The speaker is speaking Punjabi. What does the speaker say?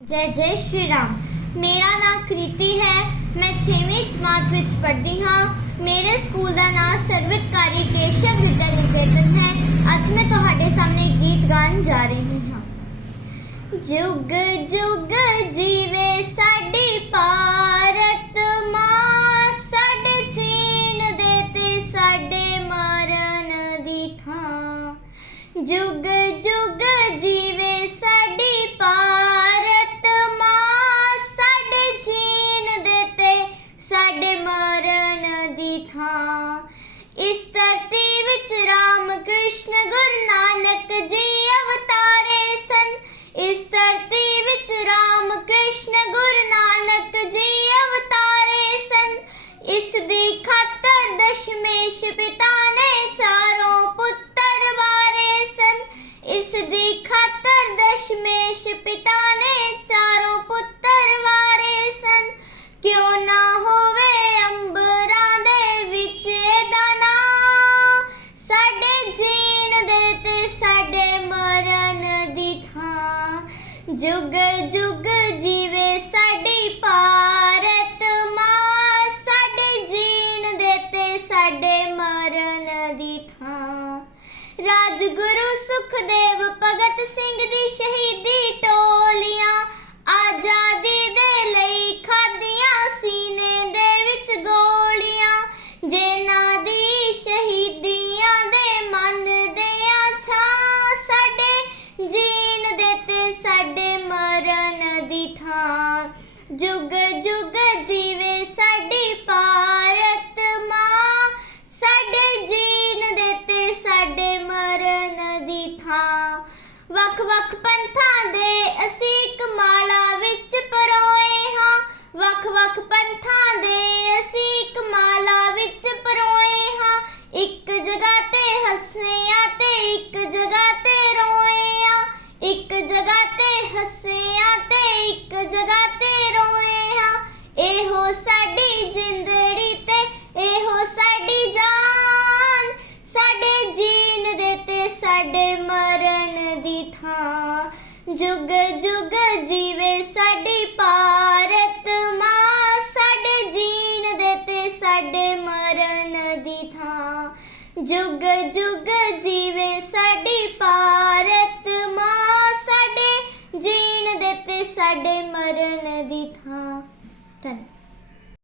ਜੈ ਜੈ ਸ਼੍ਰੀ ਰਾਮ। ਮੇਰਾ ਨਾਮ ਕ੍ਰਿਤੀ ਹੈ। ਮੈਂ 6ਵੀਂ ਜਮਾਤ ਵਿੱਚ ਪੜ੍ਹਦੀ ਹਾਂ। ਮੇਰੇ ਸਕੂਲ ਦਾ ਨਾਮ ਸਰਵਿਤਕਾਰੀ ਕੇਸ਼ਵ ਵਿਦਿਆ ਨਿਕੇਤਨ ਹੈ। ਅੱਜ ਮੈਂ ਤੁਹਾਡੇ ਸਾਹਮਣੇ ਗੀਤ ਗਾਉਣ ਜਾ ਰਹੀ ਹਾਂ। ਜੁਗ ਜੁਗ ਜੀਵੇ ਸਾਡੀ ਭਾਰਤ, ਮਾਂ ਸਾਡੇ ਚੀਨ ਦੇ ਤੇ ਸਾਡੇ ਮਰਨ ਦੀ ਥਾਂ। ਜੁਗ ਜੁਗ ਨਾ ਹੋਵੇ ਅੰਬਰਾਂ ਦੇ ਵਿੱਚ ਇਹਦਾ ਨਾਂ। ਸਾਡੇ ਜੀਣ ਦੇ ਤੇ ਸਾਡੇ ਮਰਨ ਦੀ ਥਾਂ। ਜੁਗ ਜੁਗ ਜੀਵੇ ਸਾਡੀ ਭਾਰਤ ਮਾਂ। ਸਾਡੇ ਜੀਣ ਦੇ ਤੇ ਸਾਡੇ ਮਰਨ ਦੀ ਥਾਂ। ਰਾਜਗੁਰੂ ਸੁਖਦੇਵ ਭਗਤ ਸਿੰਘ ਦੀ ਸ਼ਹੀਦੀ ਮਰਨ ਜੁਗ ਜੁਗ ਜੀਵੇ ਸਾਡੀ ਭਾਰਤ ਮਾਂ। ਸਾਡੇ ਜੀਣ ਦੇ ਤੇ ਸਾਡੇ ਮਰਨ ਦੀ ਥਾਂ। ਵੱਖ ਵੱਖ ਪੰਥਾਂ ਦੇ ਅਸੀਂ ਇੱਕ ਮਾਲਾ ਵਿੱਚ ਪਰੋ ਜੁਗ ਜੁਗ ਜੀਵੇ ਸਾਡੀ ਭਾਰਤ ਮਾਂ, ਸਾਡੇ ਜੀਣ ਦੇ ਤੇ ਸਾਡੇ ਮਰਨ ਦੀ ਥਾਂ। ਜੁਗ ਜੁਗ ਜੀਵੇ ਸਾਡੀ